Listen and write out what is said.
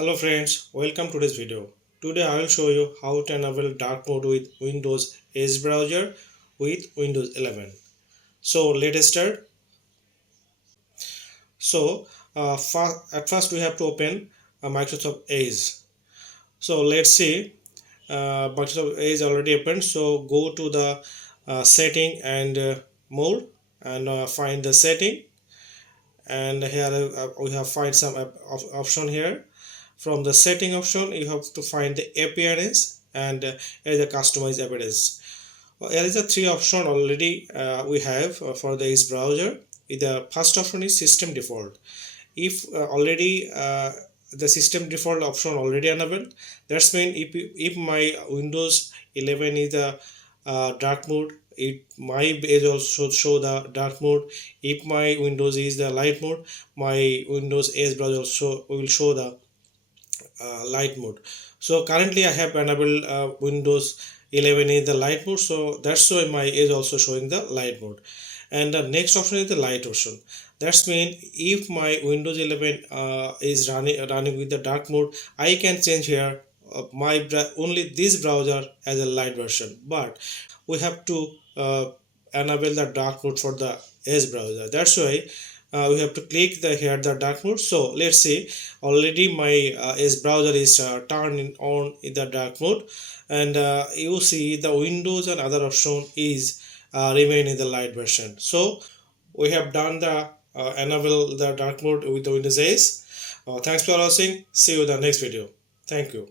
Hello friends, welcome to this video. Today I will show you how to enable dark mode with Windows Edge browser with Windows 11. So let's start. At first we have to open Microsoft Edge. So let's see. Microsoft Edge already opened. So go to the setting and mode and find the setting. And here we have find some option here. From the setting option you have to find the appearance and here the customize appearance. Here is a three option already we have for the Edge browser. The first option is system default. If already the system default option already enabled, that's mean if my Windows 11 is the dark mode, it my Edge also show the dark mode. If my Windows is the light mode, my Windows Edge browser also will show the light mode. So currently I have enabled Windows 11 in the light mode, so that's why my Edge also showing the light mode. And the next option is the light option. That's mean if my Windows 11 is running with the dark mode, I can change here only this browser as a light version, but we have to enable the dark mode for the Edge browser. That's why we have to click the here the dark mode. So let's see, already my Edge browser is turned on in the dark mode, and you see the Windows and other option is remain in the light version. So we have done the enable the dark mode with the Windows Edge. Thanks for watching. See you in the next video. Thank you.